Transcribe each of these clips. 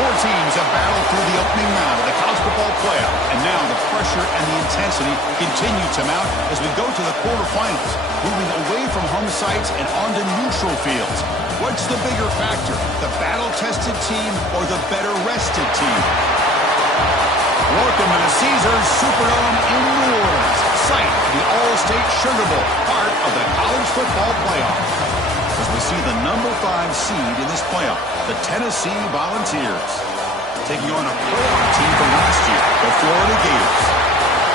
Four teams have battled through the opening round of the college football playoff, and now the pressure and the intensity continue to mount as we go to the quarterfinals, moving away from home sites and onto neutral fields. What's the bigger factor, the battle-tested team or the better-rested team? Welcome to the Caesars Superdome in New Orleans, site of the All-State Sugar Bowl, part of the college football playoff. As we see the number 5 seed in this playoff, the Tennessee Volunteers, taking on a playoff team from last year, the Florida Gators.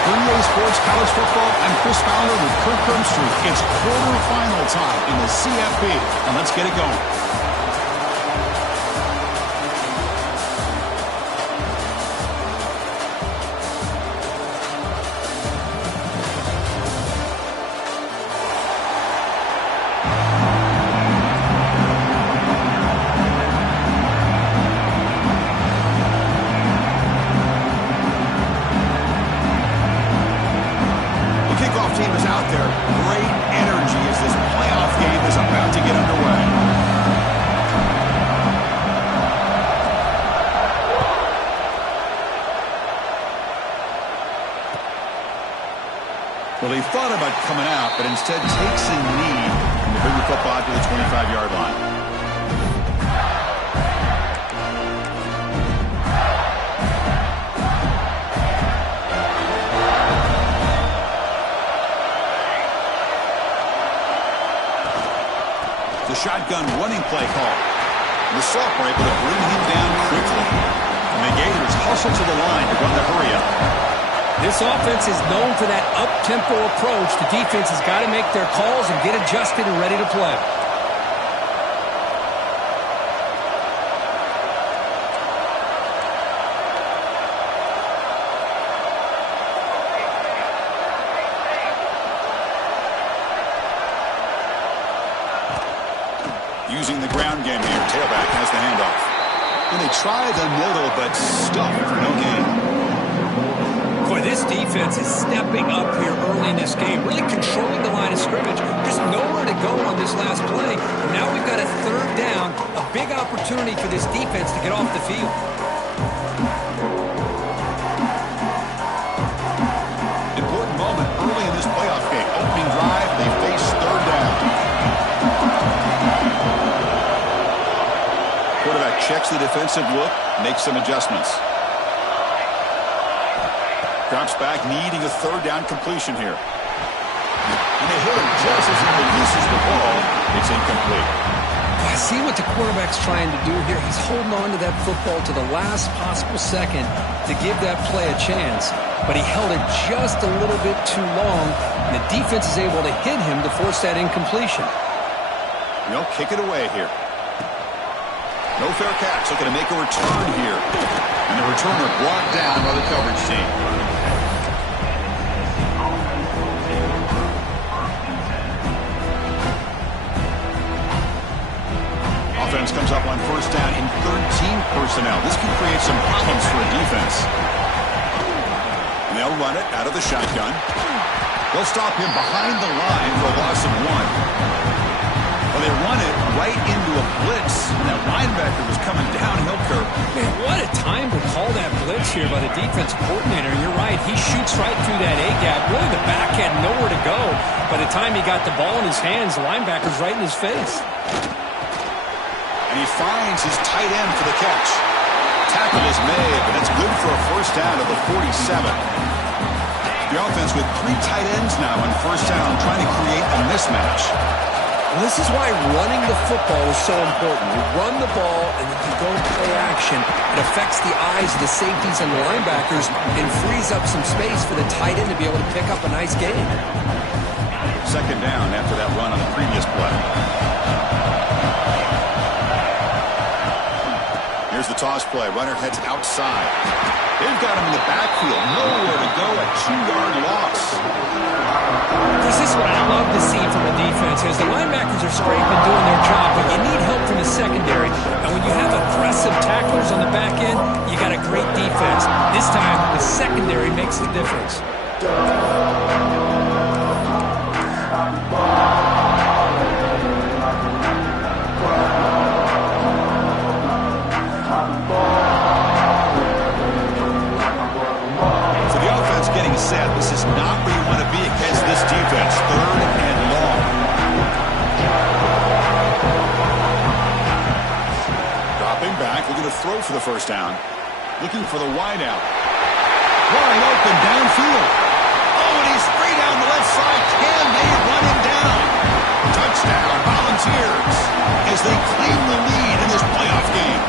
For EA Sports College Football, I'm Chris Fowler with Kirk Crumbstreet. It's quarterfinal time in the CFP, and let's get it going. Well, he thought about coming out, but instead takes a knee to bring the football to the 25-yard line. The shotgun running play call. The Soft were able to bring him down quickly. And the Gators hustle to the line to run the hurry-up. This offense is known for that up-tempo approach. The defense has got to make their calls and get adjusted and ready to play. Using the ground game here, tailback has the handoff. And they try the middle, but stuffed for no gain. Boy, this defense is stepping up here early in this game, really controlling the line of scrimmage. Just nowhere to go on this last play. And now we've got a third down, a big opportunity for this defense to get off the field. Important moment early in this playoff game. Opening drive, they face third down. Quarterback checks the defensive look, makes some adjustments. Drops back, needing a third down completion here. And they hit him just as he releases the ball. It's incomplete. I see what the quarterback's trying to do here. He's holding on to that football to the last possible second to give that play a chance. But he held it just a little bit too long, and the defense is able to hit him to force that incompletion. They'll kick it away here. No fair catch. Looking to make a return here. And the returner brought down by the coverage team. Offense comes up on first down in 13 personnel. This can create some problems for a defense. And they'll run it out of the shotgun. They'll stop him behind the line for a loss of 1. Well, they run it right into a blitz. And that linebacker was coming downhill curve. Man, what a time to call that blitz here by the defensive coordinator. You're right. He shoots right through that A-gap. Really, the back had nowhere to go. By the time he got the ball in his hands, the linebacker's right in his face. And he finds his tight end for the catch. Tackle is made, but it's good for a first down at the 47. The offense with 3 tight ends now on first down, trying to create a mismatch. Well, this is why running the football is so important. You run the ball, and then you go play action. It affects the eyes of the safeties and the linebackers and frees up some space for the tight end to be able to pick up a nice gain. Second down after that run on the previous play. Here's the toss play. Runner heads outside. They've got him in the backfield. Nowhere to go. A 2-yard loss. This is what I love to see from a defense. As the linebackers are scraping, doing their job, but you need help from the secondary. And when you have aggressive tacklers on the back end, you got a great defense. This time, the secondary makes the difference. halfback looking to throw for the first down. Looking for the wideout. Wide open downfield. Oh, and he's free down the left side. Can they run him down? Touchdown, Volunteers, as they claim the lead in this playoff game.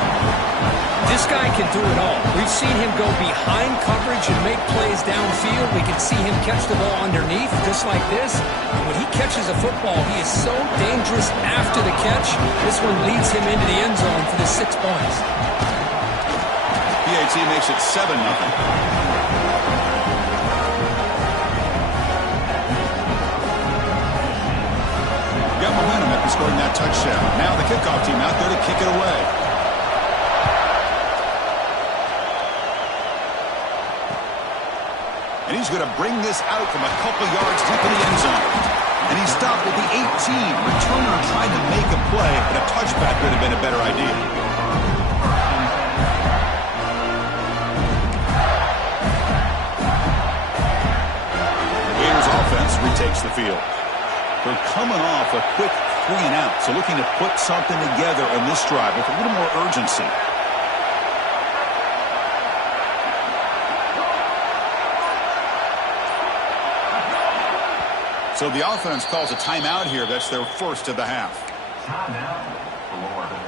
This guy can do it all. We've seen him go behind coverage and make plays downfield. We can see him catch the ball underneath, just like this. And when he catches a football, he is so dangerous after the catch. This one leads him into the end zone for the 6 points. PAT makes it 7-0. Got momentum after scoring that touchdown. Now the kickoff team out there to kick it away. And he's going to bring this out from a couple yards deep in the end zone. And he stopped at the 18. Returner trying to make a play, but a touchback would have been a better idea. Gators offense retakes the field. They're coming off a quick 3-and-out, so looking to put something together on this drive with a little more urgency. So the offense calls a timeout here. That's their first of the half. Timeout, Florida.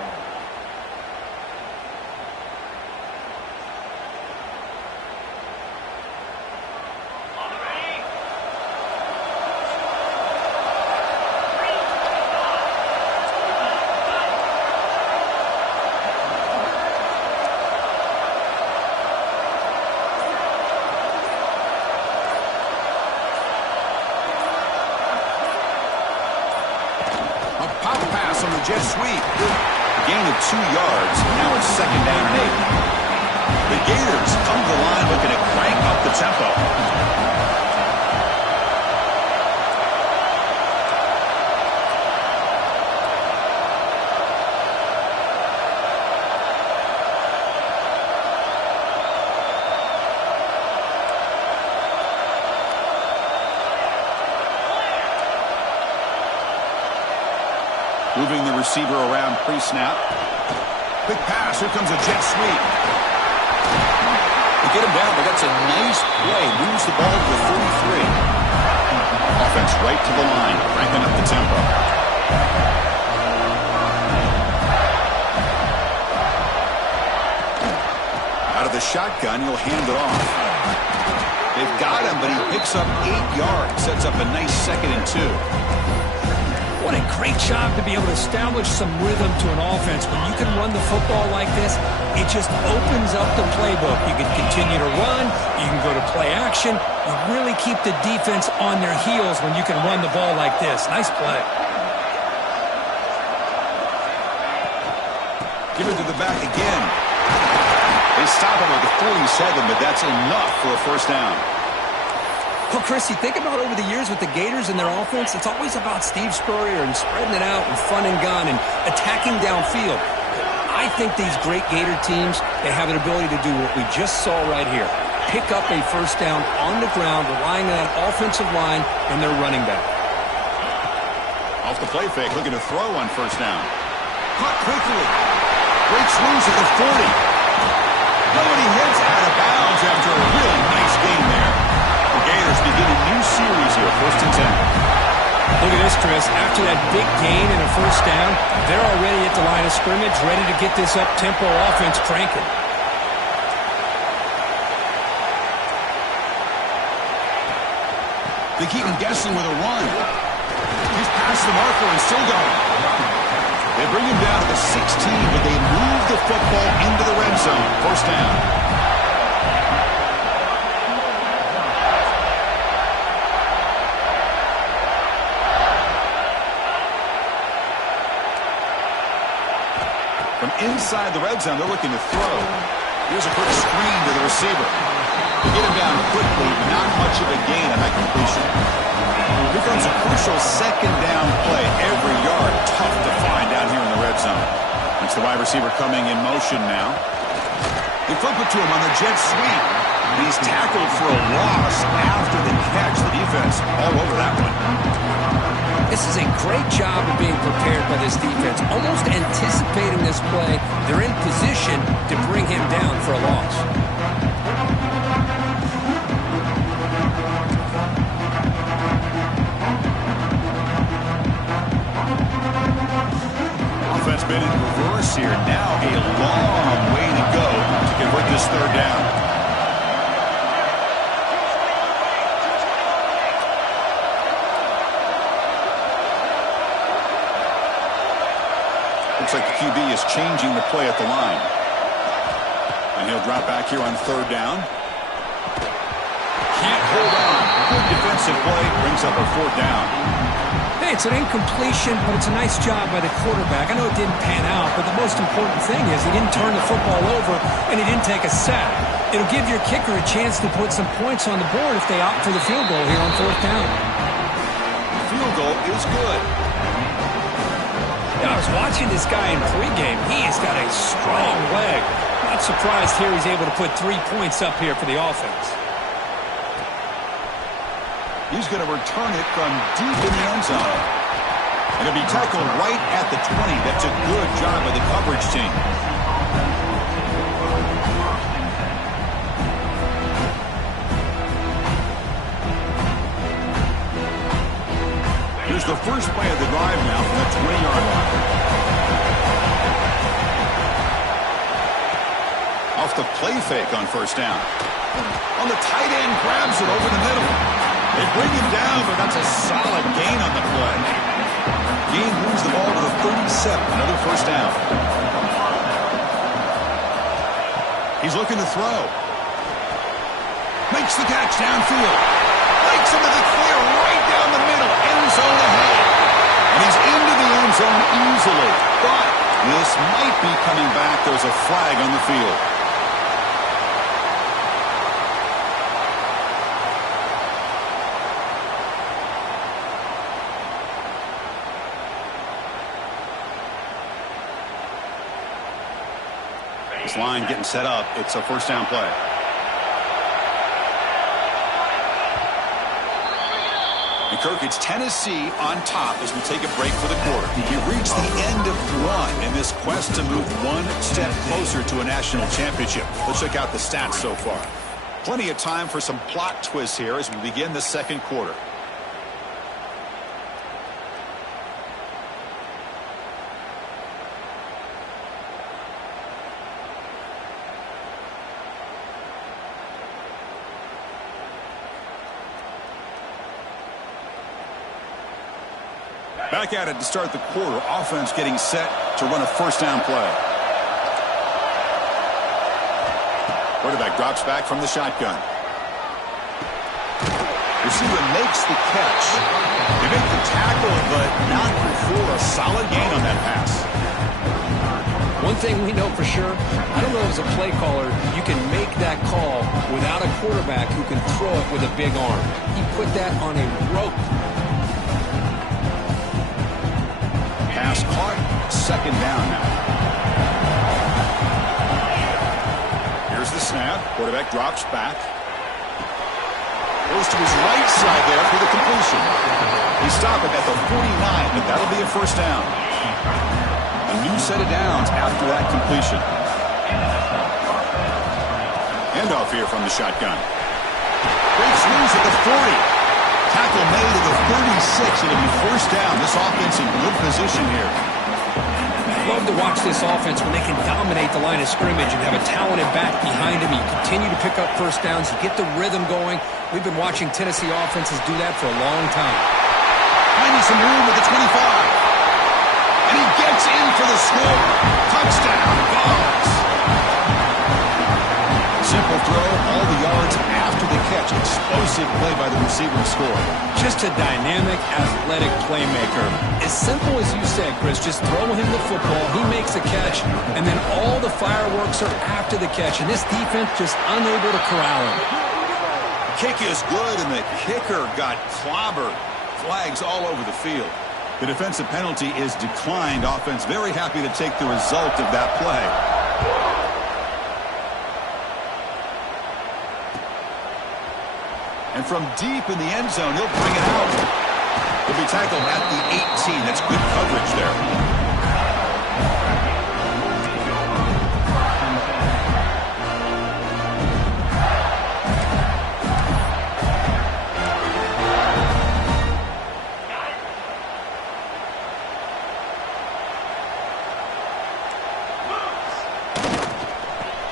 On the jet sweep. Gain of 2 yards. Now it's 2nd down and 8. The Gators come to the line looking to crank up the tempo. Moving the receiver around pre-snap. Quick pass. Here comes a jet sweep. To get him down, but that's a nice play. Moves the ball to the 33. Offense right to the line, cranking up the tempo. Out of the shotgun, he'll hand it off. They've got him, but he picks up 8 yards. Sets up a nice 2nd and 2. What a great job to be able to establish some rhythm to an offense. When you can run the football like this, it just opens up the playbook. You can continue to run. You can go to play action. You really keep the defense on their heels when you can run the ball like this. Nice play. Give it to the back again. They stop him at the 47, but that's enough for a first down. Well, Chris, you think about over the years with the Gators and their offense, it's always about Steve Spurrier and spreading it out and fun and gun and attacking downfield. I think these great Gator teams, they have an ability to do what we just saw right here. Pick up a first down on the ground, relying on that offensive line and their running back. Off the play fake, looking to throw on first down. Caught quickly. Breaks loose at the 40. Nobody hits out of bounds after a really nice game there. The Gators begin a new series here, 1st and 10. Look at this, Chris. After that big gain and a first down, they're already at the line of scrimmage, ready to get this up-tempo offense cranking. They keep him guessing with a run. He's past the marker and still going. They bring him down to the 16, but they move the football into the red zone. First down. From inside the red zone, they're looking to throw. Here's a quick screen to the receiver. They get him down quickly, not much of a gain on that completion. Here comes a crucial 2nd down play. Every yard tough to find down here in the red zone. It's the wide receiver coming in motion now. They flip it to him on the jet sweep. And he's tackled for a loss after the catch. The defense all over that one. This is a great job of being prepared by this defense, almost anticipating this play. They're in position to bring him down for a loss. Offense been in reverse here. Now a long way to go to convert this third down. Looks like the QB is changing the play at the line. And he'll drop back here on third down. Can't hold on. Good defensive play. Brings up a fourth down. Hey, it's an incompletion, but it's a nice job by the quarterback. I know it didn't pan out, but the most important thing is he didn't turn the football over and he didn't take a sack. It'll give your kicker a chance to put some points on the board if they opt for the field goal here on fourth down. The field goal is good. I was watching this guy in pregame. He has got a strong leg. Not surprised here he's able to put 3 points up here for the offense. He's going to return it from deep in the end zone. And it'll be tackled right at the 20. That's a good job by the coverage team. Here's the first play of the drive now from the 20-yard line. Off the play fake on first down. On the tight end, grabs it over the middle. They bring him down, but that's a solid gain on the play. Gain moves the ball to the 37, another first down. He's looking to throw. Makes the catch downfield. Breaks into the clear right down the middle. End zone ahead. And he's into the end zone easily. But this might be coming back. There's a flag on the field. This line getting set up. It's a first down play. And Kirk, it's Tennessee on top as we take a break for the quarter. We've reached the end of one in this quest to move one step closer to a national championship. Let's check out the stats so far. Plenty of time for some plot twists here as we begin the second quarter. Back at it to start the quarter. Offense getting set to run a first down play. Quarterback drops back from the shotgun. Receiver makes the catch. They make the tackle, but not before a solid gain on that pass. One thing we know for sure, I don't know as a play caller, you can make that call without a quarterback who can throw it with a big arm. He put that on a rope. Pass caught, second down now. Here's the snap. Quarterback drops back. Goes to his right side there for the completion. He stopped it at the 49, but that'll be a first down. A new set of downs after that completion. Handoff here from the shotgun. Breaks loose at the 40. Tackle made at the 36. It'll be first down. This offense in good position here. Love to watch this offense when they can dominate the line of scrimmage and have a talented back behind him. You continue to pick up first downs. You get the rhythm going. We've been watching Tennessee offenses do that for a long time. Finding some room at the 25. And he gets in for the score. Touchdown, Vols. Simple throw, all the yards after the catch. Explosive play by the receiver to score. Just a dynamic, athletic playmaker. As simple as you said, Chris, just throw him the football, he makes a catch, and then all the fireworks are after the catch, and this defense just unable to corral him. Kick is good, and the kicker got clobbered. Flags all over the field. The defensive penalty is declined. Offense very happy to take the result of that play. And from deep in the end zone, he'll bring it out. He'll be tackled at the 18. That's good coverage there.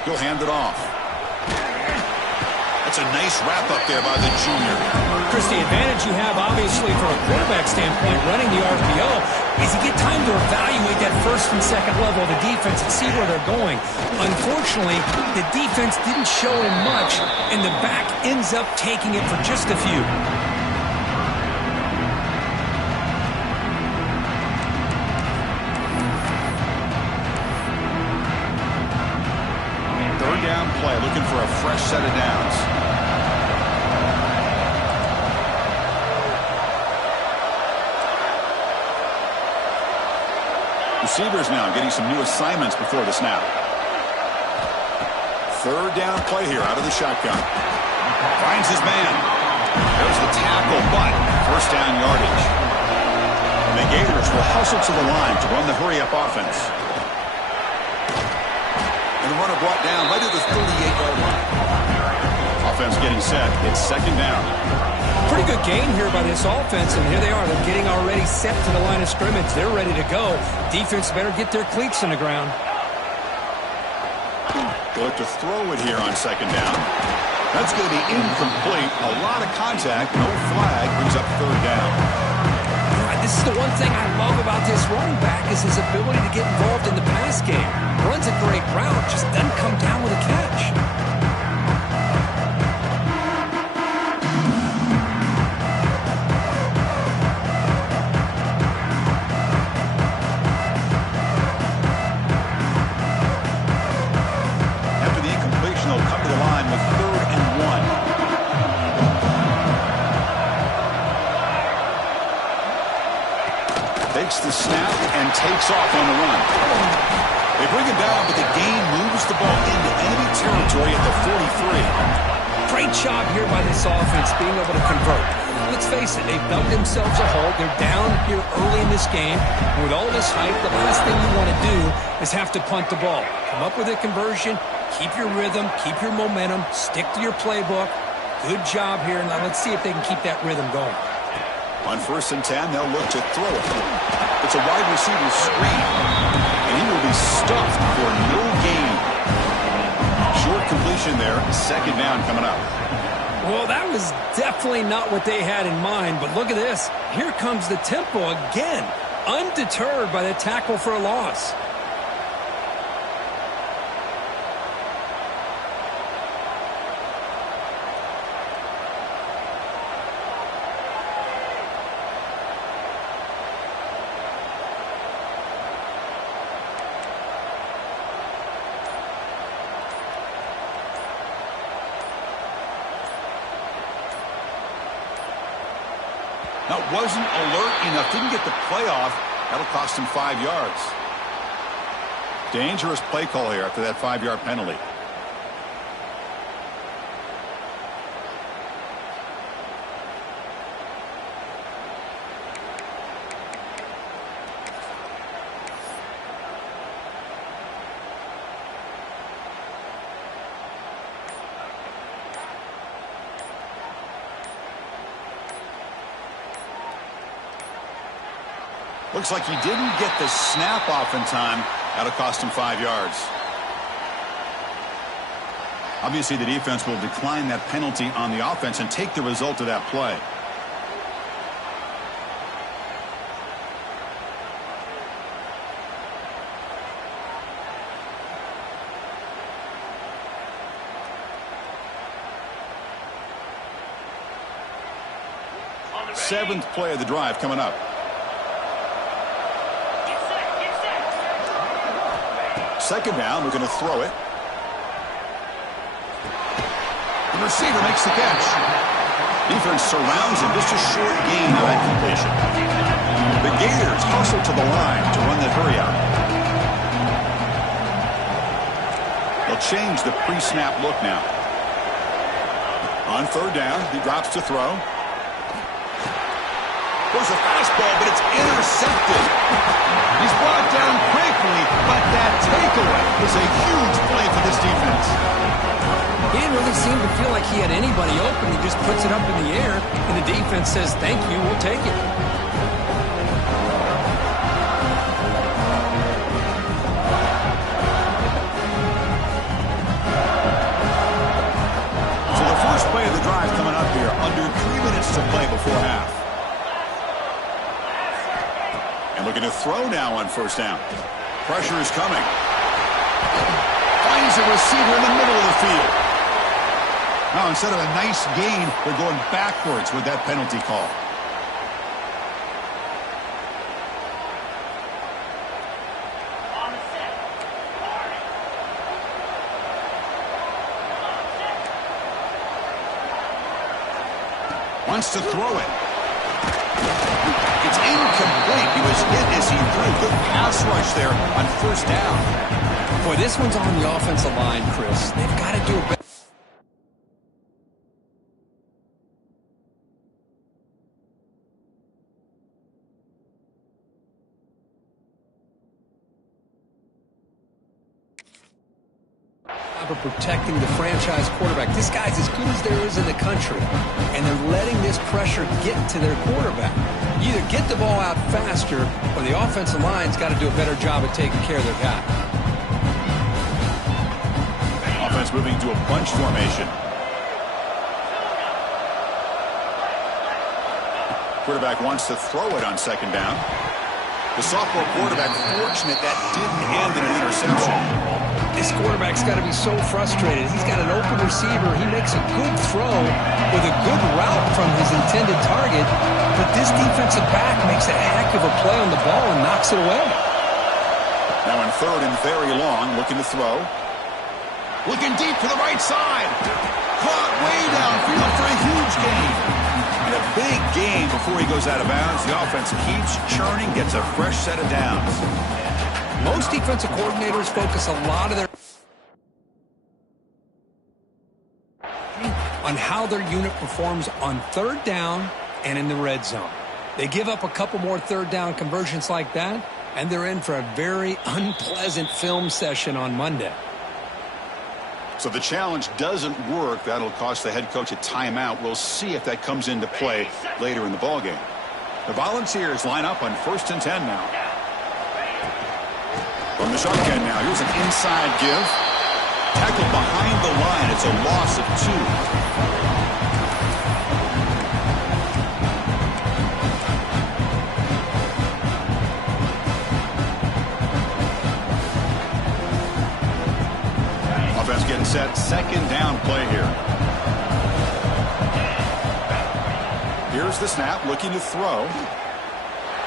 He'll hand it off. That's a nice wrap-up there by the junior. Chris, the advantage you have, obviously, from a quarterback standpoint, running the RPO, is you get time to evaluate that first and second level of the defense and see where they're going. Unfortunately, the defense didn't show him much, and the back ends up taking it for just a few. Down play, looking for a fresh set of downs. Receivers now getting some new assignments before the snap. Third down play here out of the shotgun. Finds his man. There's the tackle, but first down yardage. And the Gators will hustle to the line to run the hurry-up offense. And the runner brought down right at the 38-yard line. Offense getting set. It's second down. Pretty good gain here by this offense, and here they are. They're getting already set to the line of scrimmage. They're ready to go. Defense better get their cleats in the ground. They'll have to throw it here on second down. That's going to be incomplete. A lot of contact. No flag. Brings up third down. This is the one thing I love about this running back is his ability to get involved in the pass game. Runs a great route, just doesn't come down with a catch. After the incompletion, they'll come to the line with 3rd and 1. Takes the snap and takes off on the run. They bring him down, but the gain moves the ball into enemy territory at the 43. Great job here by this offense being able to convert. Let's face it, they've dug themselves a hole. They're down here early in this game. And with all this hype, the last thing you want to do is have to punt the ball. Come up with a conversion, keep your rhythm, keep your momentum, stick to your playbook. Good job here. Now let's see if they can keep that rhythm going. On 1st and 10, they'll look to throw it. It's a wide receiver screen, and he will be stuffed for no gain. Short completion there, second down coming up. Well, that was definitely not what they had in mind, but look at this. Here comes the tempo again, undeterred by the tackle for a loss. Now, wasn't alert enough, didn't get the play off. That'll cost him 5 yards. Dangerous play call here after that 5-yard penalty. Looks like he didn't get the snap off in time. That'll cost him 5 yards. Obviously, the defense will decline that penalty on the offense and take the result of that play. Seventh play of the drive coming up. Second down, we're going to throw it. The receiver makes the catch. Defense surrounds him, just a short gain of that completion. The Gators hustle to the line to run that hurry out. They'll change the pre-snap look now. On 3rd down, he drops to throw. There's a fastball, but it's intercepted. He's brought down quickly, but that takeaway is a huge play for this defense. He didn't really seem to feel like he had anybody open. He just puts it up in the air, and the defense says, thank you, we'll take it. So the first play of the drive coming up here, under 3 minutes to play before half. And looking to throw now on first down. Pressure is coming. Finds a receiver in the middle of the field. Now, instead of a nice gain, they're going backwards with that penalty call. Wants to throw it. It's incomplete. He was hit as he threw. Good pass rush there on first down. Boy, this one's on the offensive line, Chris. They've got to do a better. Of protecting the franchise quarterback. This guy's as good as there is in the country, and they're letting this pressure get to their quarterback. You either get the ball out faster, or the offensive line's got to do a better job of taking care of their guy. Offense moving to a bunch formation. Quarterback wants to throw it on second down. The sophomore quarterback fortunate that didn't end in an interception. This quarterback's got to be so frustrated. He's got an open receiver. He makes a good throw with a good route from his intended target, but this defensive back makes a heck of a play on the ball and knocks it away. Now in third and very long, looking to throw. Looking deep to the right side. Caught way downfield for a huge gain. And a big gain before he goes out of bounds. The offense keeps churning, gets a fresh set of downs. Most defensive coordinators focus a lot of their on how their unit performs on third down and in the red zone. They give up a couple more third down conversions like that, and they're in for a very unpleasant film session on Monday. So the challenge doesn't work. That'll cost the head coach a timeout. We'll see if that comes into play later in the ballgame. The Volunteers line up on 1st and 10 now. From the shotgun now, here's an inside give. Tackled behind the line. It's a loss of 2. Offense getting set. Second down play here. Here's the snap. Looking to throw.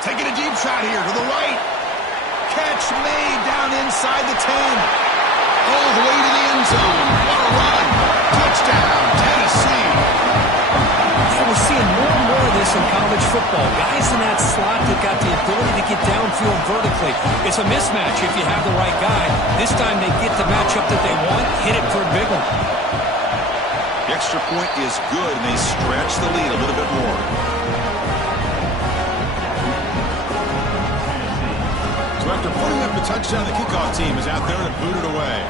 Taking a deep shot here to the right. Catch made down inside the 10. All the way to the end zone. What a run. Touchdown, Tennessee. Yeah, we're seeing more and more of this in college football. Guys in that slot that got the ability to get downfield vertically. It's a mismatch if you have the right guy. This time they get the matchup that they want, hit it for a big one. The extra point is good, and they stretch the lead a little bit more. After putting up the touchdown, the kickoff team is out there to boot it away.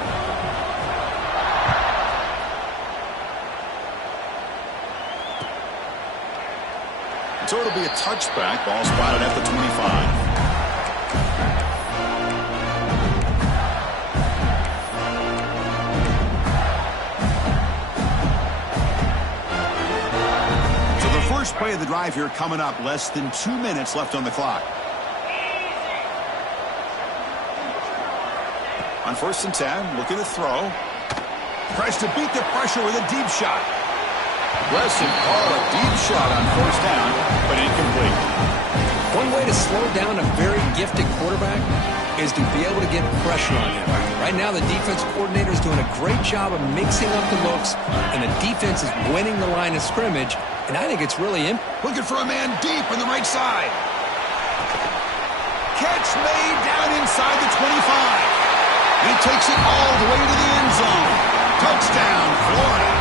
So it'll be a touchback. Ball spotted at the 25. So the first play of the drive here coming up. Less than 2 minutes left on the clock. On 1st and 10, looking to throw. Tries to beat the pressure with a deep shot. Aggressive call, a deep shot on first down, but incomplete. One way to slow down a very gifted quarterback is to be able to get pressure on him. Right now, the defense coordinator is doing a great job of mixing up the looks, and the defense is winning the line of scrimmage, and I think it's really looking for a man deep on the right side. Catch made down inside the 25. He takes it all the way to the end zone. Touchdown, Florida.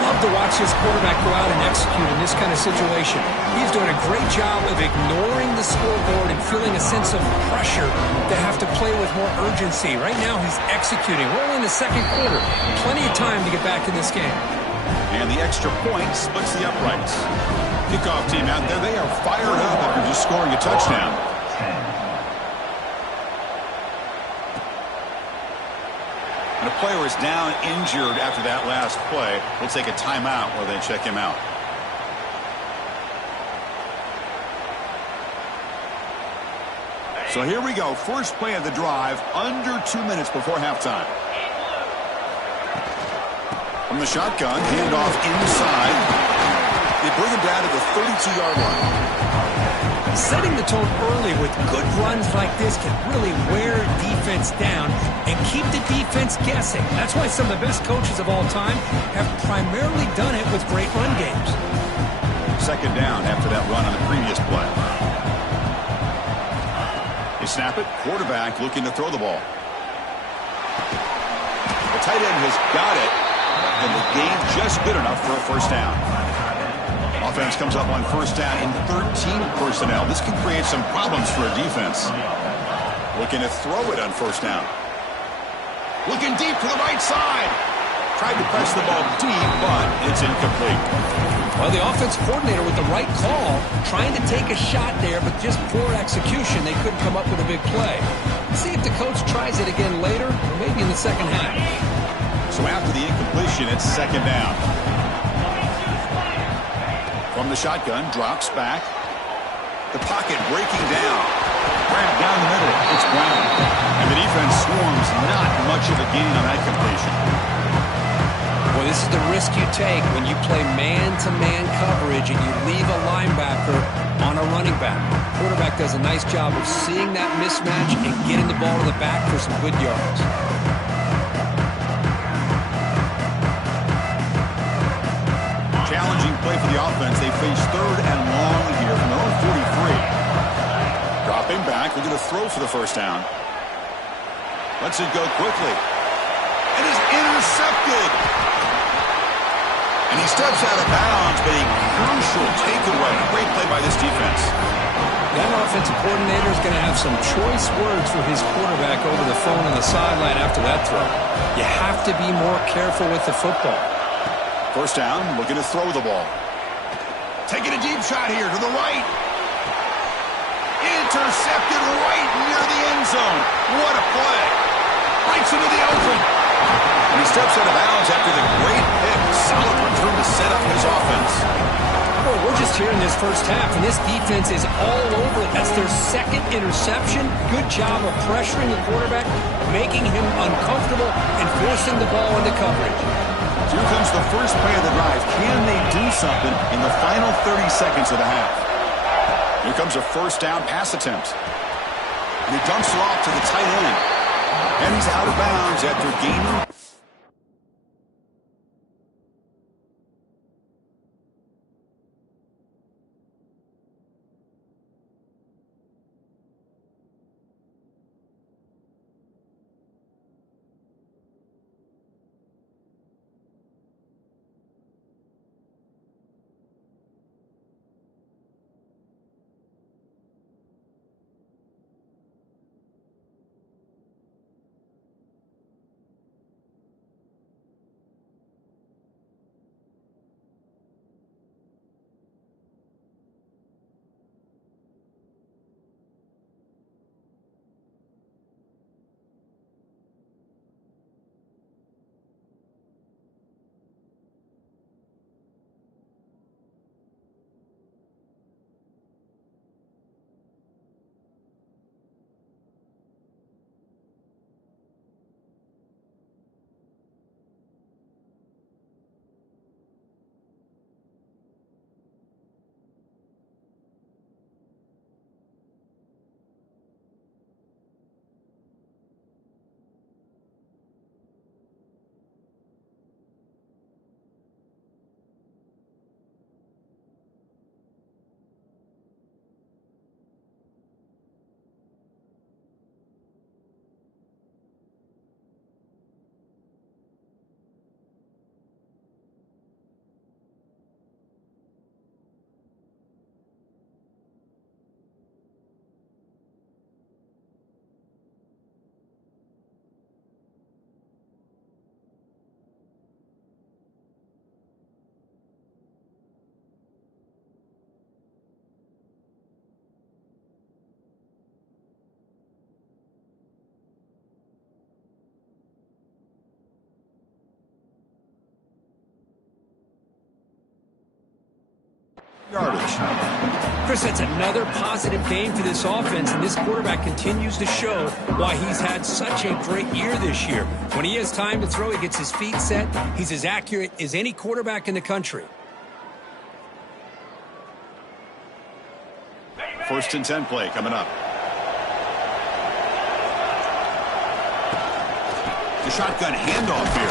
I love to watch this quarterback go out and execute in this kind of situation. He's doing a great job of ignoring the scoreboard and feeling a sense of pressure to have to play with more urgency. Right now, he's executing. We're only in the second quarter. Plenty of time to get back in this game. And the extra point splits the uprights. Kickoff team out there, they are fired up after just scoring a touchdown. And a player is down injured after that last play. We'll take a timeout while they check him out. So here we go. First play of the drive, under 2 minutes before halftime. From the shotgun, handoff inside. They bring him down to the 32-yard line. Setting the tone early with good runs like this can really wear defense down and keep the defense guessing. That's why some of the best coaches of all time have primarily done it with great run games. Second down after that run on the previous play. They snap it. Quarterback looking to throw the ball. The tight end has got it, and the gain just good enough for a first down. Offense comes up on first down in 13 personnel. This can create some problems for a defense. Looking to throw it on first down. Looking deep to the right side. Tried to press the ball deep, but it's incomplete. Well, the offense coordinator with the right call, trying to take a shot there, but just poor execution. They couldn't come up with a big play. Let's see if the coach tries it again later, or maybe in the second half. So after the incompletion, it's second down. From the shotgun, drops back. The pocket breaking down. Grab down the middle. It's Brown. And the defense swarms. Not much of a gain on that completion. Well, this is the risk you take when you play man-to-man coverage and you leave a linebacker on a running back. The quarterback does a nice job of seeing that mismatch and getting the ball to the back for some good yards. Challenging play for the offense. They face third and long here from their own 43. Dropping back. Looking to throw for the first down. Lets it go quickly. And is intercepted. And he steps out of bounds, but a crucial takeaway. Great play by this defense. That offensive coordinator is going to have some choice words for his quarterback over the phone on the sideline after that throw. You have to be more careful with the football. First down, looking to throw the ball. Taking a deep shot here to the right. Intercepted right near the end zone. What a play. Breaks into the open. And he steps out of bounds after the great pick. Solid return to set up his offense. Well, we're just here in this first half, and this defense is all over it. That's their second interception. Good job of pressuring the quarterback, making him uncomfortable, and forcing the ball into coverage. Here comes the first play of the drive. Can they do something in the final 30 seconds of the half? Here comes a first down pass attempt. And he dumps it off to the tight end. And he's out of bounds after gaining. yardage. Chris, that's another positive game for this offense, and this quarterback continues to show why he's had such a great year this year. When he has time to throw, he gets his feet set. He's as accurate as any quarterback in the country. 1st and 10 play coming up. The shotgun handoff here.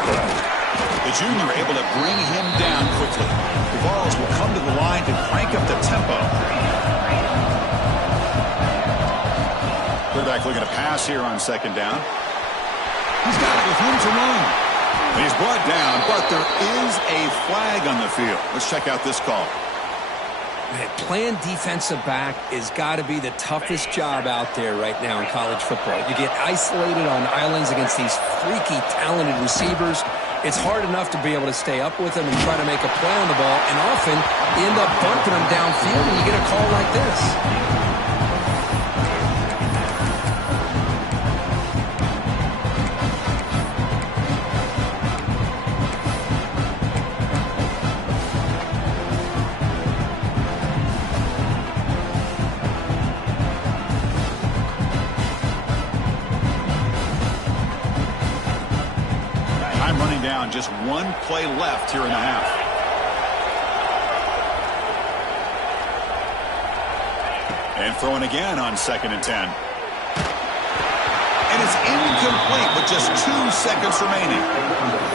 The junior able to bring him down quickly. The Vols will come to the line to crank up the tempo. Quarterback looking to pass here on 2nd down. He's got it with room to run. He's brought down, but there is a flag on the field. Let's check out this call. Man, playing defensive back has got to be the toughest job out there right now in college football. You get isolated on islands against these freaky, talented receivers. It's hard enough to be able to stay up with them and try to make a play on the ball, and often you end up bumping them downfield and you get a call like this. Just one play left here in the half. And throwing again on 2nd and 10. And it's incomplete with just 2 seconds remaining.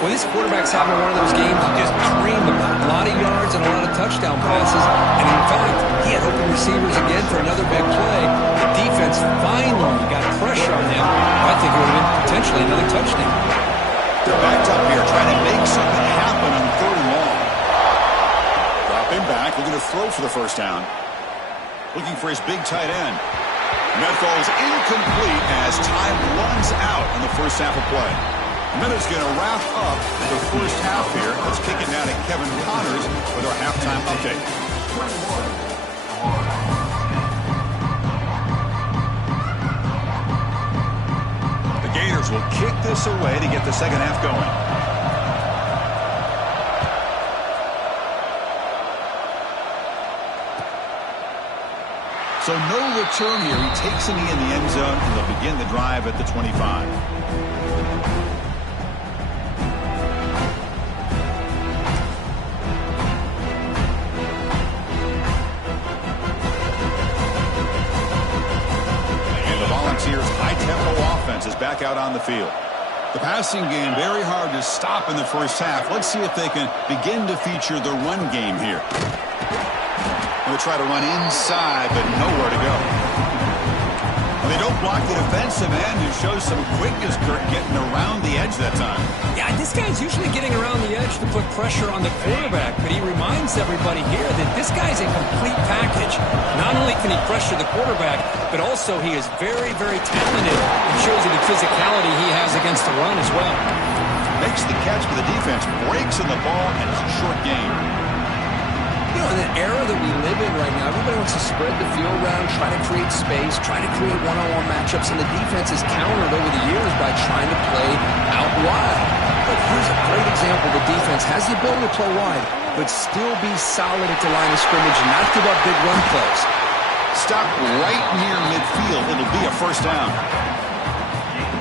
Well, this quarterback's having one of those games he just dreamed about. A lot of yards and a lot of touchdown passes. And in fact, he had open receivers again for another big play. The defense finally got pressure on them. I think it would have been potentially another touchdown. They're backed up here trying to make something happen on 3rd and long. Dropping back, looking to throw for the 1st down. Looking for his big tight end. And that falls incomplete as time runs out in the 1st half of play. And then it's going to wrap up the 1st half here. Let's kick it down to Kevin Connors with our halftime update. Gators will kick this away to get the 2nd half going. So no return here. He takes a knee in the end zone, and they'll begin the drive at the 25. High-tempo offense is back out on the field. The passing game very hard to stop in the 1st half. Let's see if they can begin to feature the run game here. They'll try to run inside, but nowhere to go. Well, they don't block the defensive end, who shows some quickness, Kurt, getting around the edge that time. Yeah, this guy's usually getting around the edge to put pressure on the quarterback, but he reminds everybody here that this guy's a complete package. Not only can he pressure the quarterback, but also he is very, very talented and shows you the physicality he has against the run as well. Makes the catch for the defense, breaks in the ball, and it's a short game. You know, in the era that we live in right now, everybody wants to spread the field around, try to create space, try to create one-on-one matchups, and the defense has countered over the years by trying to play out wide. But here's a great example. The defense has the ability to play wide, but still be solid at the line of scrimmage and not give up big run plays. Stop right near midfield. It'll be a 1st down.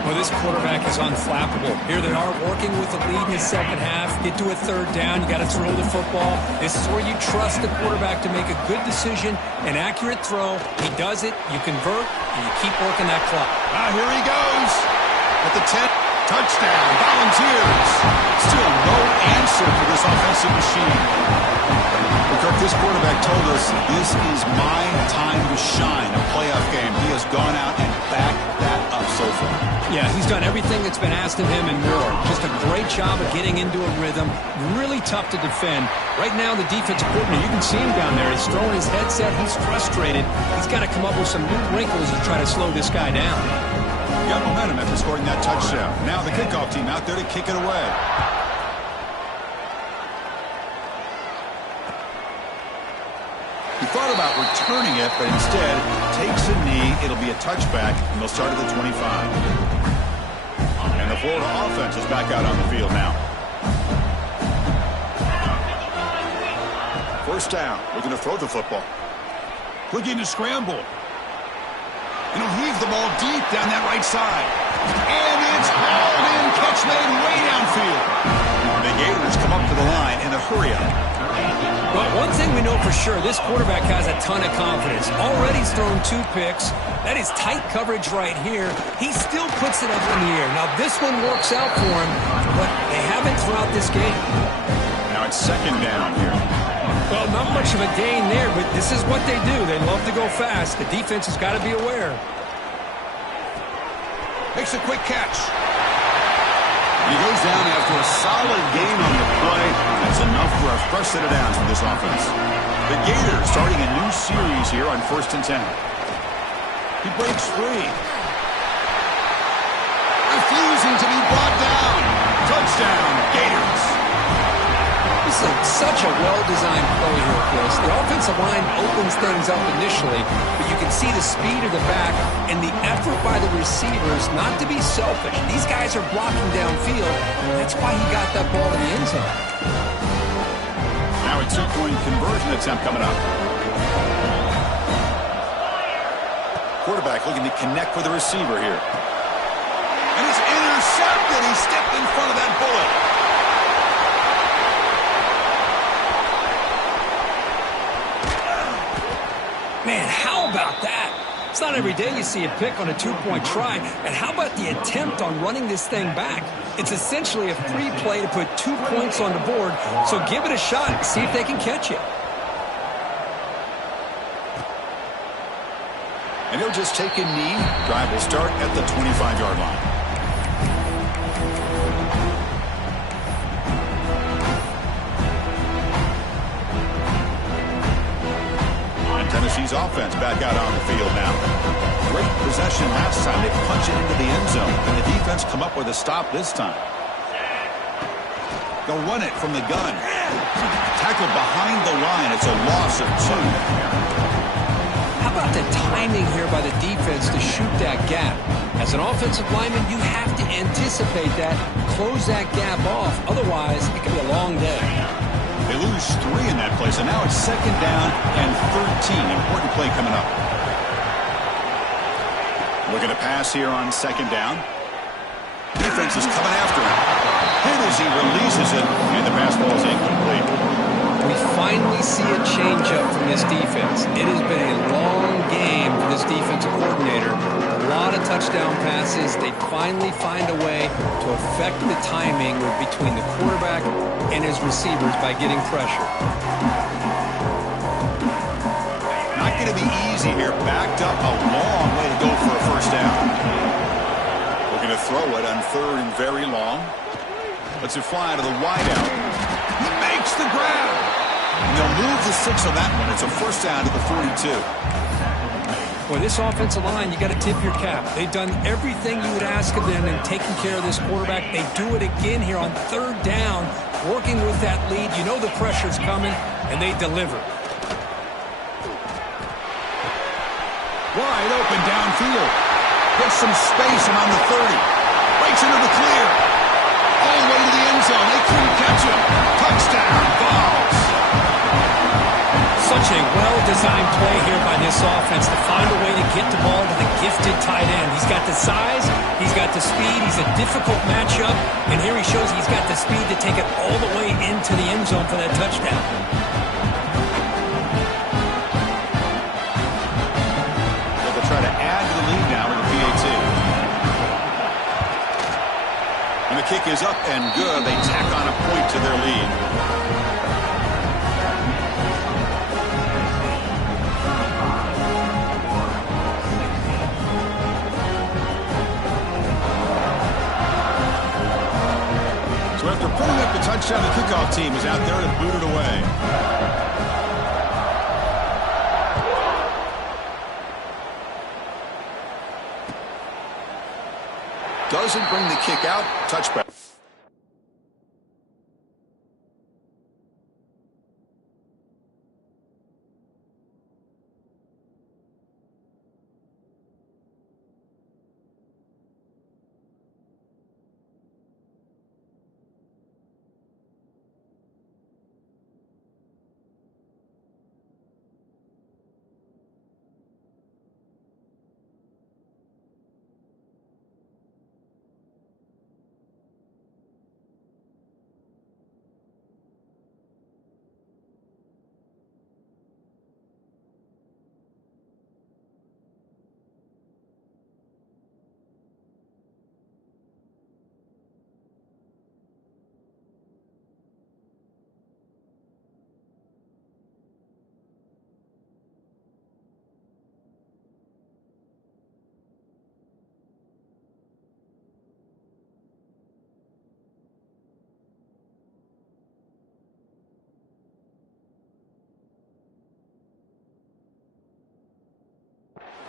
Well, this quarterback is unflappable. Here they are working with the lead in the 2nd half. Get to a 3rd down. You got to throw the football. This is where you trust the quarterback to make a good decision, an accurate throw. He does it. You convert, and you keep working that clock. Here he goes at the 10. Touchdown. Volunteers. Still no answer for this offensive machine. Kirk, this quarterback told us this is my time to shine, a playoff game. He has gone out and backed that up so far. Yeah, he's done everything that's been asked of him and more. Just a great job of getting into a rhythm. Really tough to defend. Right now, the defensive coordinator, you can see him down there. He's throwing his headset. He's frustrated. He's got to come up with some new wrinkles to try to slow this guy down. Got momentum after scoring that touchdown. Now the kickoff team out there to kick it away. He thought about returning it, but instead takes a knee. It'll be a touchback, and they'll start at the 25. And the Florida offense is back out on the field now. first down. Looking to throw the football. Looking to scramble. And he'll heave the ball deep down that right side. And it's hauled in. Catch made way downfield. The Gators come up to the line in a hurry-up. Well, one thing we know for sure, this quarterback has a ton of confidence. Already he's thrown 2 picks. That is tight coverage right here. He still puts it up in the air. Now, this one works out for him, but they haven't throughout this game. Now it's second down here. Well, not much of a gain there, but this is what they do. They love to go fast. The defense has got to be aware. Makes a quick catch. He goes down after a solid gain on the play. That's enough for a fresh set of downs for this offense. The Gators starting a new series here on 1st and 10. He breaks free. Refusing to be brought down. Touchdown, Gators. This is such a well-designed play here, Chris. The offensive line opens things up initially, but you can see the speed of the back and the effort by the receivers not to be selfish. These guys are blocking downfield. That's why he got that ball in the end zone. Now a 2-point conversion attempt coming up. Quarterback looking to connect with the receiver here. And it's intercepted. He stepped in front of that bullet. Man, how about that? It's not every day you see a pick on a 2-point try. And how about the attempt on running this thing back? It's essentially a free play to put 2 points on the board. So give it a shot and see if they can catch it. And he'll just take a knee. Drive will start at the 25-yard line. Tennessee's offense back out on the field now. Great possession last time. They punch it into the end zone. And the defense come up with a stop this time. They'll run it from the gun. Tackled behind the line. It's a loss of 2. How about the timing here by the defense to shoot that gap? As an offensive lineman, you have to anticipate that, close that gap off. Otherwise, it could be a long day. They lose 3 in that place, and now it's second down and 13. Important play coming up. Looking to pass here on second down. Defense is coming after him. And as he releases it, and the pass ball is incomplete. We finally see a changeup from this defense. It has been a long game for this defensive coordinator. A lot of touchdown passes. They finally find a way to affect the timing between the quarterback and his receivers by getting pressure. Not going to be easy here. Backed up a long way to go for a first down. Looking to throw it on 3rd and very long. Lets it fly to the wideout. He makes the grab. And they'll move the 6 on that one. It's a first down to the 42. Boy, this offensive line, you got to tip your cap. They've done everything you would ask of them in taking care of this quarterback. They do it again here on 3rd down, working with that lead. You know the pressure's coming, and they deliver. Wide open downfield. Gets some space around the 30. Breaks into the clear. All the way to the end zone. They couldn't catch him. Touchdown, Vols. Such a well-designed play here by this offense to find a way to get the ball to the gifted tight end. He's got the size, he's got the speed, he's a difficult matchup, and here he shows he's got the speed to take it all the way into the end zone for that touchdown. They'll try to add to the lead now with the PAT. And the kick is up and good. They tack on a point to their lead. After putting up the touchdown, the kickoff team is out there to boot it away. Doesn't bring the kick out. Touchback.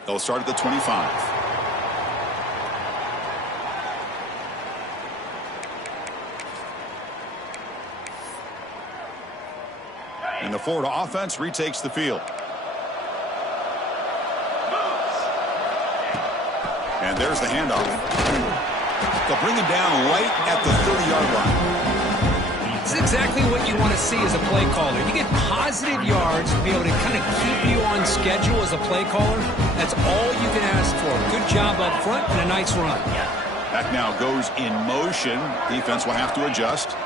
They'll start at the 25. And the Florida offense retakes the field. And there's the handoff. They'll bring him down right at the 30-yard line. It's exactly what you want to see as a play caller. You get positive yards to be able to kind of keep you on schedule as a play caller. That's all you can ask for. Good job up front and a nice run. Back now goes in motion. Defense will have to adjust.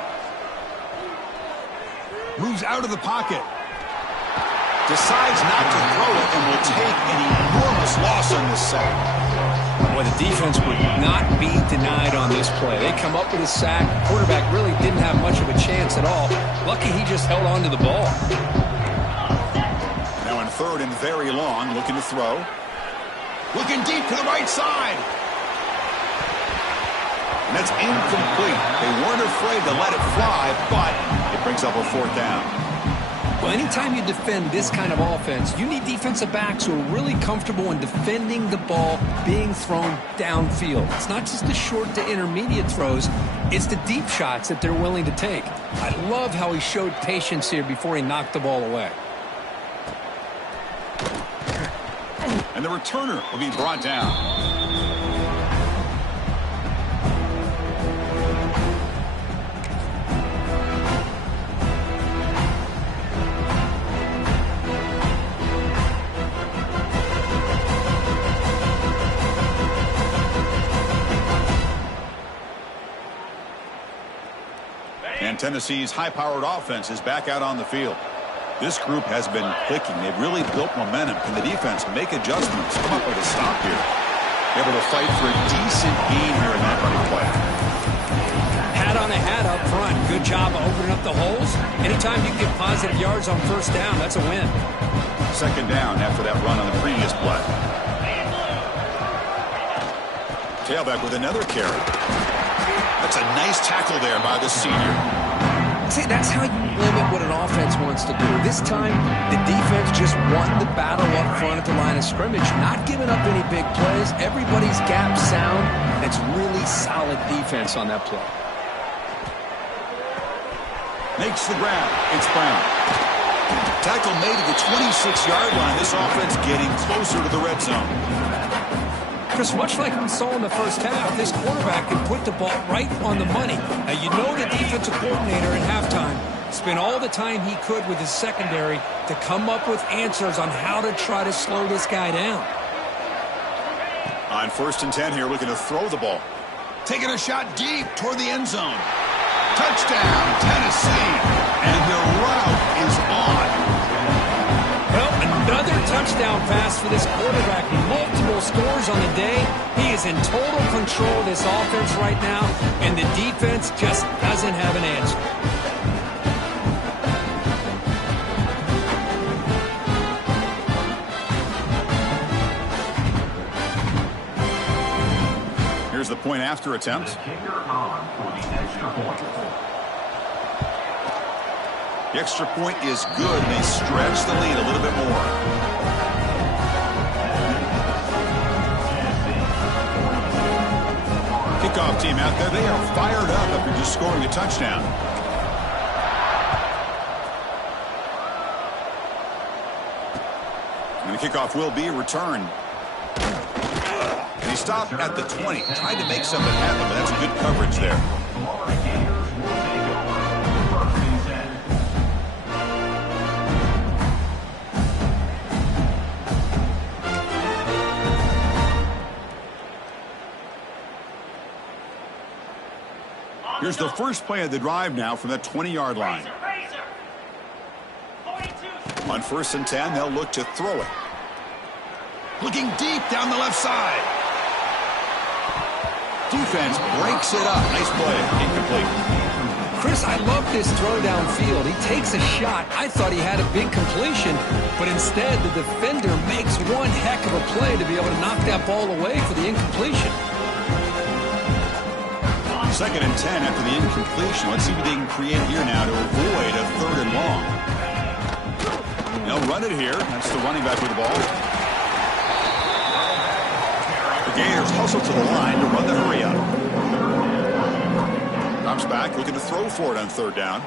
Moves out of the pocket. Decides not to throw it and will take an enormous loss on this sack. Boy, the defense would not be denied on this play. They come up with a sack. Quarterback really didn't have much of a chance at all. Lucky he just held on to the ball. Now in third and very long, looking to throw. Looking deep to the right side. And that's incomplete. They weren't afraid to let it fly, but it brings up a fourth down. Well, anytime you defend this kind of offense, you need defensive backs who are really comfortable in defending the ball being thrown downfield. It's not just the short to intermediate throws, it's the deep shots that they're willing to take. I love how he showed patience here before he knocked the ball away. And the returner will be brought down. And Tennessee's high-powered offense is back out on the field. This group has been clicking. They've really built momentum. Can the defense make adjustments? Come up with a stop here. Able to fight for a decent gain here in that running play. Hat on a hat up front. Good job of opening up the holes. Anytime you get positive yards on first down, that's a win. Second down after that run on the previous play. Tailback with another carry. That's a nice tackle there by the senior. See, that's how you limit what an offense wants to do. This time, the defense just won the battle up front at the line of scrimmage, not giving up any big plays. Everybody's gap sound. It's really solid defense on that play. Makes the grab. It's Brown. Tackle made at the 26-yard line. This offense getting closer to the red zone. Chris, much like we saw in the first half, this quarterback can put the ball right on the money. Now, you know the defensive coordinator at halftime spent all the time he could with his secondary to come up with answers on how to try to slow this guy down. On 1st and 10 here, looking to throw the ball. Taking a shot deep toward the end zone. Touchdown, Tennessee. And the route is on. Well, another touchdown pass for this quarterback. Multiple scores on the day. He is in total control of this offense right now, and the defense just doesn't have an answer. Here's the point after attempt. The extra point is good. They stretch the lead a little bit more. Kickoff team out there. They are fired up after just scoring a touchdown. And the kickoff will be returned. And he stopped at the 20. Tried to make something happen, but that's good coverage there. Here's the first play of the drive now from that 20-yard line. On 1st and 10, they'll look to throw it. Looking deep down the left side. Defense breaks it up. Nice play. Incomplete. Chris, I love this throw downfield. He takes a shot. I thought he had a big completion, but instead the defender makes one heck of a play to be able to knock that ball away for the incompletion. 2nd and 10 after the incompletion. Let's see what they can create here now to avoid a 3rd and long. They'll run it here. That's the running back with the ball. Gators hustle to the line to run the hurry up. Comes back, looking to throw for it on third down.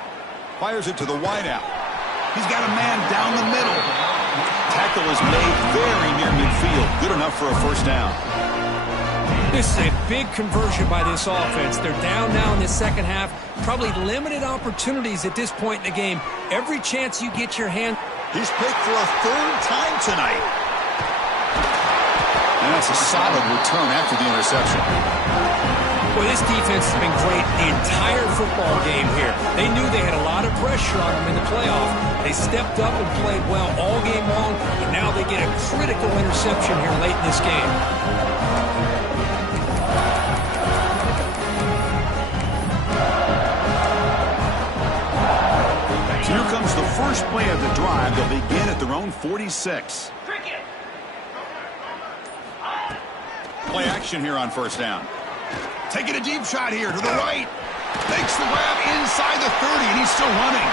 Fires it to the wideout. He's got a man down the middle. Tackle is made very near midfield. Good enough for a first down. This is a big conversion by this offense. They're down now in the second half. Probably limited opportunities at this point in the game. Every chance you get your hand. He's picked for a third time tonight. And that's a solid return after the interception. Well, this defense has been great the entire football game here. They knew they had a lot of pressure on them in the playoff. They stepped up and played well all game long, and now they get a critical interception here late in this game. So here comes the first play of the drive. They'll begin at their own 46. Play action here on first down. Taking a deep shot here to the right. Makes the grab inside the 30, and he's still running.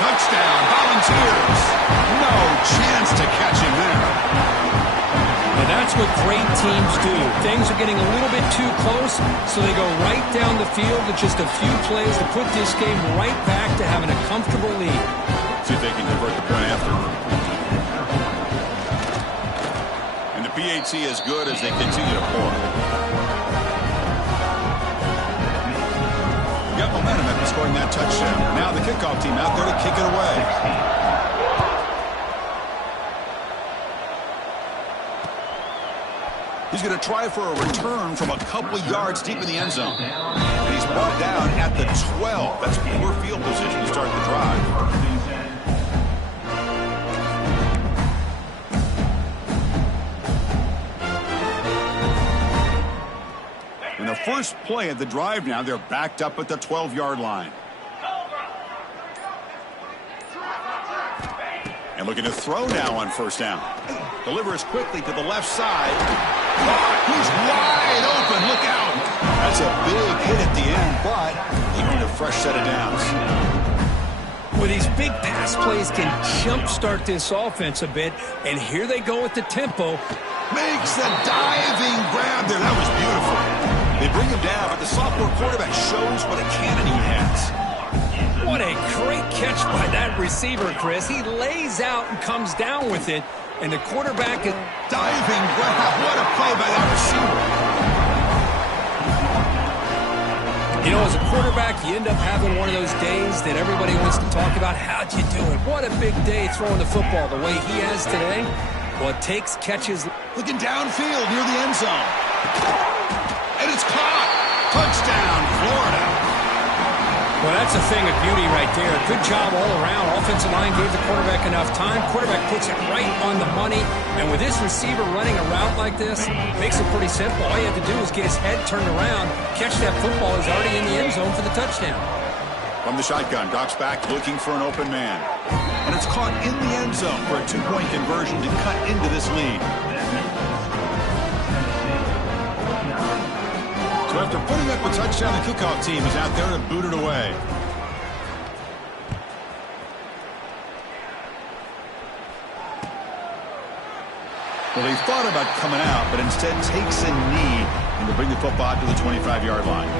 Touchdown, Volunteers. No chance to catch him there. And that's what great teams do. Things are getting a little bit too close, so they go right down the field with just a few plays to put this game right back to having a comfortable lead. See if they can convert the point after. And the PAT is good as they continue to pour. Got momentum after scoring that touchdown. Now the kickoff team out there to kick it away. He's going to try for a return from a couple yards deep in the end zone. And he's brought down at the 12. That's poor field position to start the drive. In the first play of the drive now, they're backed up at the 12-yard line. And looking to throw now on first down. Delivers quickly to the left side. He's wide open. Look out. That's a big hit at the end, but he earned a fresh set of downs. Well, these big pass plays can jumpstart this offense a bit, and here they go with the tempo. Makes the diving grab there. That was beautiful. They bring him down, but the sophomore quarterback shows what a cannon he has. What a great catch by that receiver, Chris. He lays out and comes down with it, and the quarterback is diving grab. What a play by that receiver. You know, as a quarterback, you end up having one of those days that everybody wants to talk about. How'd you do it? What a big day throwing the football the way he has today. Well, it takes catches. Looking downfield near the end zone. And it's caught. Touchdown, Florida. Well, that's a thing of beauty right there. Good job all around. Offensive line gave the quarterback enough time. Quarterback puts it right on the money. And with this receiver running a route like this, makes it pretty simple. All you have to do is get his head turned around, catch that football. He's already in the end zone for the touchdown. From the shotgun, drops back looking for an open man. And it's caught in the end zone for a two-point conversion to cut into this lead. So after putting up a touchdown, the kickoff team is out there to boot it away. Well, they thought about coming out, but instead takes a knee and to bring the football to the 25-yard line.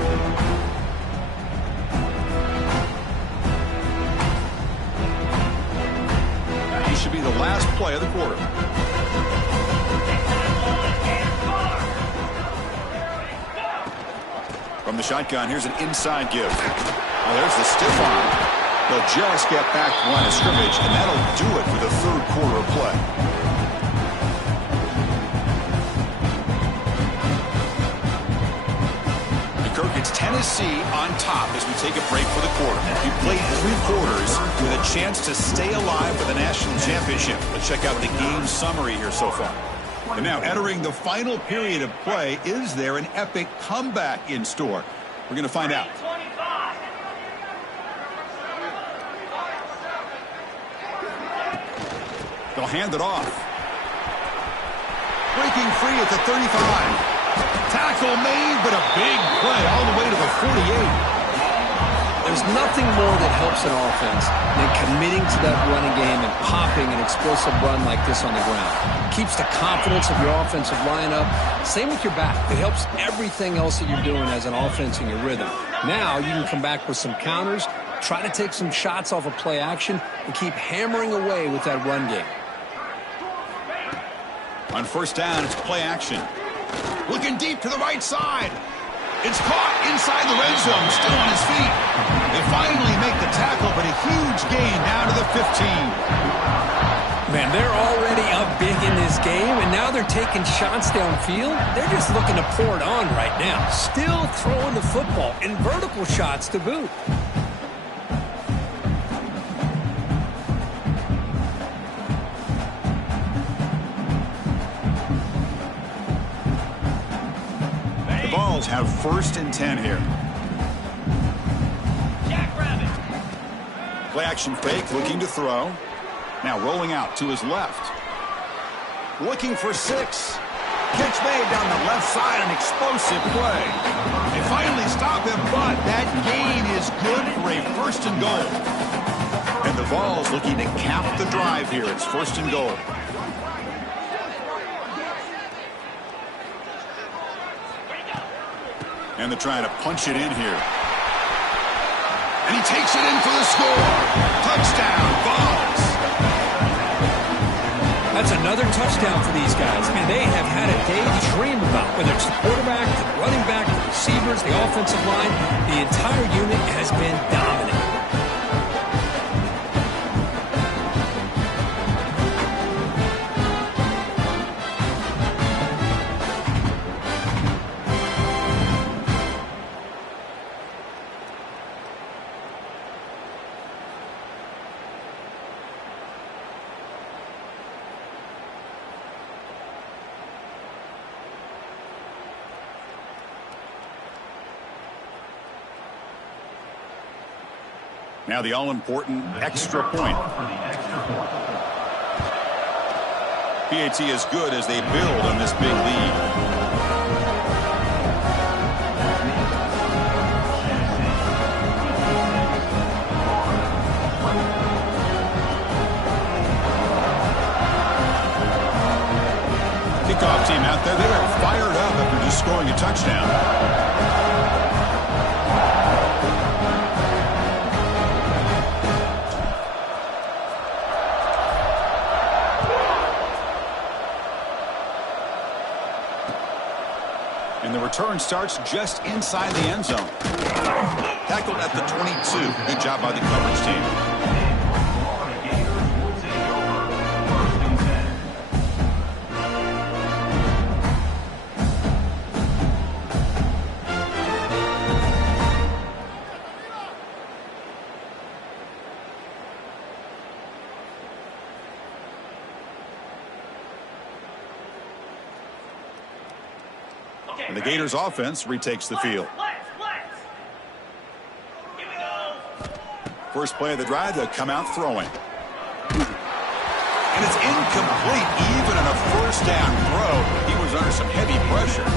This should be the last play of the quarter. From the shotgun, here's an inside give. Well, there's the stiff arm. They'll just get back to line of scrimmage, and that'll do it for the third quarter of play. Kirk, it's Tennessee on top as we take a break for the quarter. You played 3 quarters with a chance to stay alive for the national championship. Let's check out the game summary here so far. And now entering the final period of play, is there an epic comeback in store? We're going to find out. They'll hand it off. Breaking free at the 35. Tackle made, but a big play all the way to the 48. There's nothing more that helps an offense than committing to that running game and popping an explosive run like this on the ground. Keeps the confidence of your offensive line up. Same with your back. It helps everything else that you're doing as an offense in your rhythm. Now you can come back with some counters, try to take some shots off of play action, and keep hammering away with that run game. On first down, it's play action. Looking deep to the right side. It's caught inside the red zone, still on his feet. They finally make the tackle, but a huge gain down to the 15. Man, they're already up big in this game, and now they're taking shots downfield. They're just looking to pour it on right now. Still throwing the football, and vertical shots to boot. Have first and 10 here. Play action fake, looking to throw. Now rolling out to his left. Looking for 6. Catch made down the left side, an explosive play. They finally stop him, but that gain is good for a first and goal. And the Vols looking to cap the drive here. It's first and goal. And they're trying to punch it in here. And he takes it in for the score. Touchdown, Vols. That's another touchdown for these guys. Man, they have had a day to dream about, whether it's the quarterback, the running back, the receivers, the offensive line. The entire unit has been dominant. Now the all-important extra point. PAT is good as they build on this big lead. Kickoff team out there, they are fired up after just scoring a touchdown. And the return starts just inside the end zone. Tackled at the 22. Good job by the coverage team. And the Gators offense retakes the field. First play of the drive, they'll come out throwing. And it's incomplete, even on a first down throw. He was under some heavy pressure.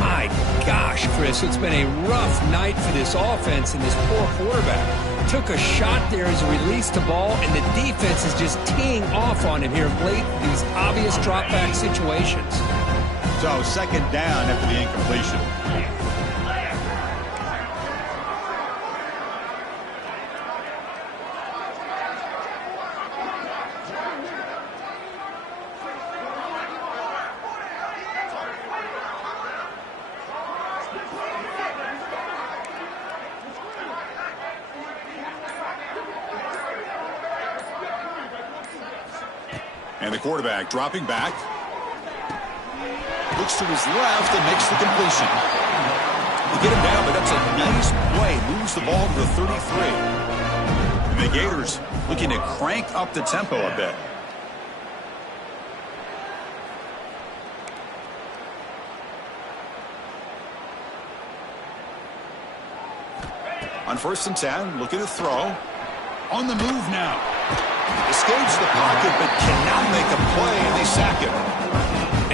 My gosh, Chris, it's been a rough night for this offense and this poor quarterback. Took a shot there as he released the ball, and the defense is just teeing off on him here late in these obvious drop-back situations. So second down after the incompletion. And the quarterback dropping back. Looks to his left and makes the completion. They get him down, but that's a nice play. Moves the ball to the 33. And the Gators looking to crank up the tempo a bit. On first and 10, looking to throw. On the move now. Escapes the pocket, but cannot make a play, and they sack him.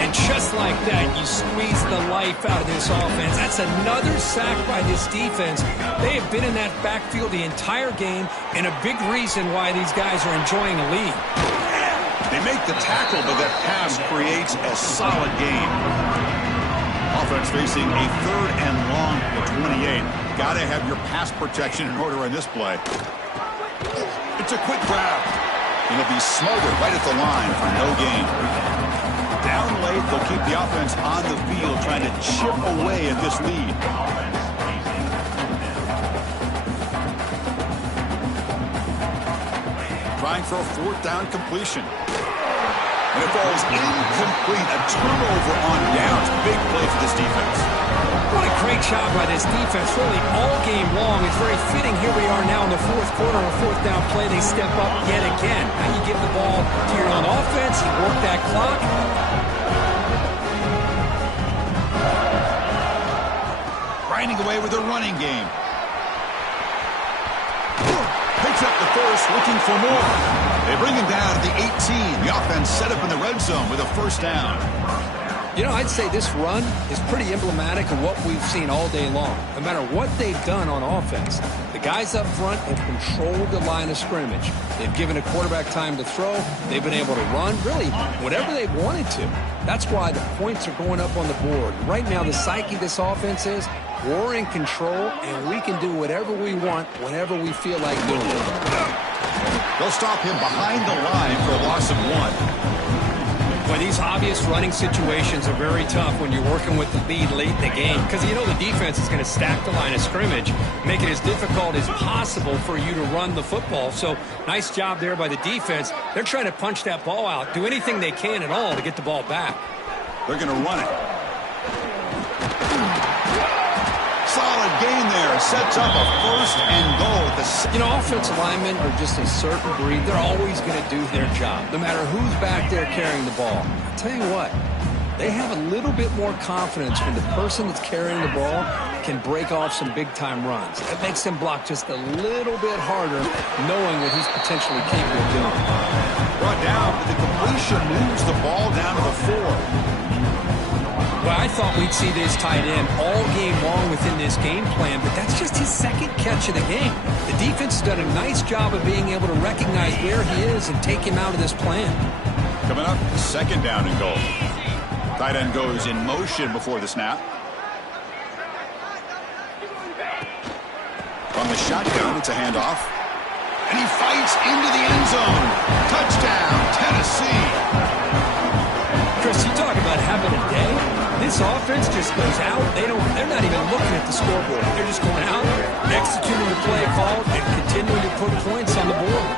And just like that, you squeeze the life out of this offense. That's another sack by this defense. They have been in that backfield the entire game, and a big reason why these guys are enjoying a lead. They make the tackle, but that pass creates a solid gain. Offense facing a 3rd and long at 28. Got to have your pass protection in order on this play. It's a quick grab. And it'll be smothered right at the line for no gain. Down late, they'll keep the offense on the field trying to chip away at this lead. Trying for a 4th down completion. And it falls incomplete. A turnover on downs. Big play for this defense. What a great job by this defense, really all game long. It's very fitting. Here we are now in the 4th quarter, a 4th down play. They step up yet again. Now you give the ball to your own offense. You work that clock. Grinding away with their running game. Picks up the first, looking for more. They bring him down to the 18. The offense set up in the red zone with a 1st down. You know, I'd say this run is pretty emblematic of what we've seen all day long. No matter what they've done on offense, the guys up front have controlled the line of scrimmage. They've given a quarterback time to throw. They've been able to run, really, whatever they wanted to. That's why the points are going up on the board. Right now, the psyche of this offense is we're in control, and we can do whatever we want whenever we feel like doing it. They'll stop him behind the line for a loss of 1. Well, these obvious running situations are very tough when you're working with the lead late in the game because you know the defense is going to stack the line of scrimmage, make it as difficult as possible for you to run the football. So nice job there by the defense. They're trying to punch that ball out, do anything they can at all to get the ball back. They're going to run it. Solid gain there. Sets up a 1st and goal. You know, offensive linemen are just a certain breed. They're always going to do their job, no matter who's back there carrying the ball. I'll tell you what, they have a little bit more confidence when the person that's carrying the ball can break off some big-time runs. That makes them block just a little bit harder, knowing what he's potentially capable of doing. Brought down, but the completion moves the ball down to the 4. Well, I thought we'd see this tight end all game long within this game plan, but that's just his 2nd catch of the game. The defense has done a nice job of being able to recognize where he is and take him out of this plan. Coming up, 2nd down and goal. Tight end goes in motion before the snap. From the shotgun, it's a handoff. And he fights into the end zone. Touchdown, Tennessee. Chris, you talk about having a day. This offense just goes out. They're not even looking at the scoreboard. They're just going out, executing the play called, and continuing to put points on the board.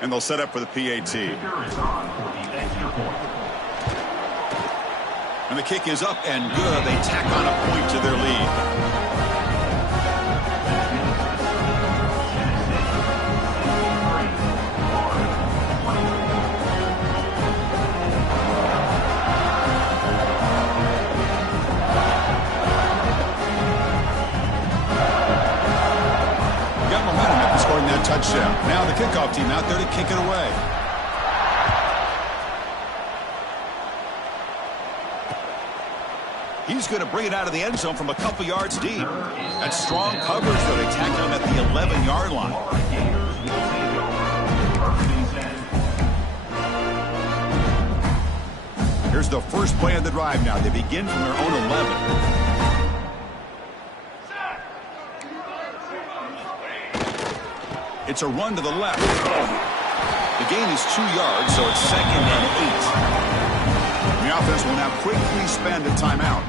And they'll set up for the PAT. And the kick is up and good. They tack on a point to their lead. Got momentum after scoring that touchdown. Now the kickoff team out there to kick it away. He's going to bring it out of the end zone from a couple yards deep. That's strong coverage, though. They tackle him at the 11-yard line. Here's the first play of the drive now. They begin from their own 11. It's a run to the left. The gain is 2 yards, so it's 2nd and 8. The offense will now quickly spend a timeout.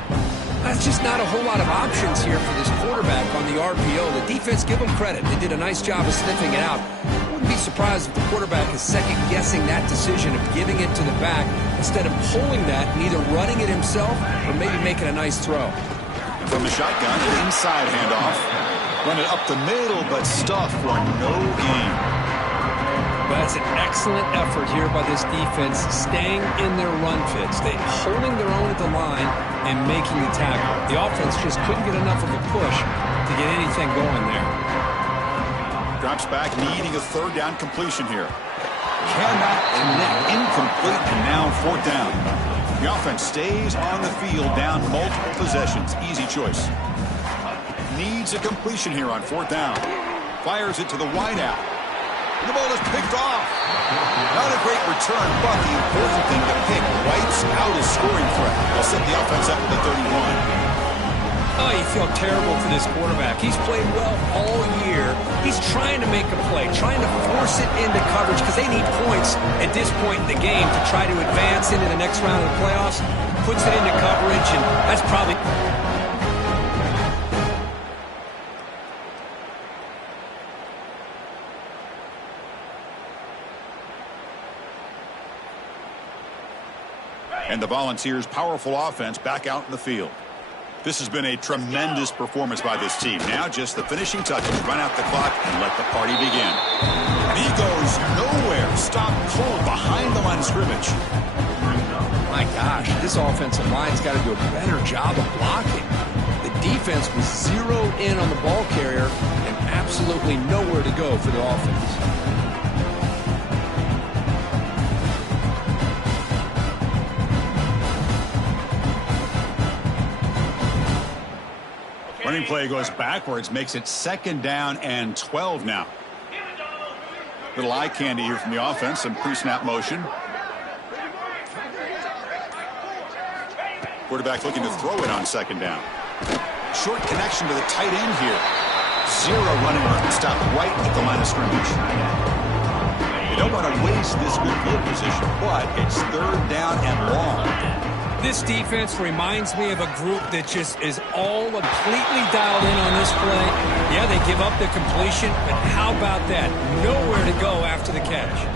That's just not a whole lot of options here for this quarterback on the RPO. The defense, give them credit. They did a nice job of sniffing it out. I wouldn't be surprised if the quarterback is second-guessing that decision of giving it to the back instead of pulling that and either running it himself or maybe making a nice throw. And from the shotgun, an inside handoff. Run it up the middle, but stuffed for no gain. That's an excellent effort here by this defense, staying in their run fits. They holding their own at the line and making the tackle. The offense just couldn't get enough of a push to get anything going there. Drops back, needing a third down completion here. Cannot connect, incomplete, and now fourth down. The offense stays on the field, down multiple possessions. Easy choice. Needs a completion here on fourth down. Fires it to the wideout. The ball is picked off. Not a great return, but the important thing, the pick wipes out his scoring threat. They'll set the offense up with the 31. Oh, you feel terrible for this quarterback. He's played well all year. He's trying to make a play, trying to force it into coverage because they need points at this point in the game to try to advance into the next round of the playoffs. Puts it into coverage, and that's probably... And the Volunteers' powerful offense back out in the field. This has been a tremendous performance by this team. Now just the finishing touches, run out the clock, and let the party begin. And he goes nowhere. Stop cold behind the line of scrimmage. My gosh, this offensive line's got to do a better job of blocking. The defense was zeroed in on the ball carrier and absolutely nowhere to go for the offense. Running play goes backwards, makes it 2nd down and 12 now. Little eye candy here from the offense, some pre-snap motion. Quarterback looking to throw it on 2nd down. Short connection to the tight end here. Zero running room. Stop right at the line of scrimmage. You don't want to waste this good field position, but it's 3rd down and long. This defense reminds me of a group that just is all completely dialed in on this play. Yeah, they give up the completion, but how about that? Nowhere to go after the catch.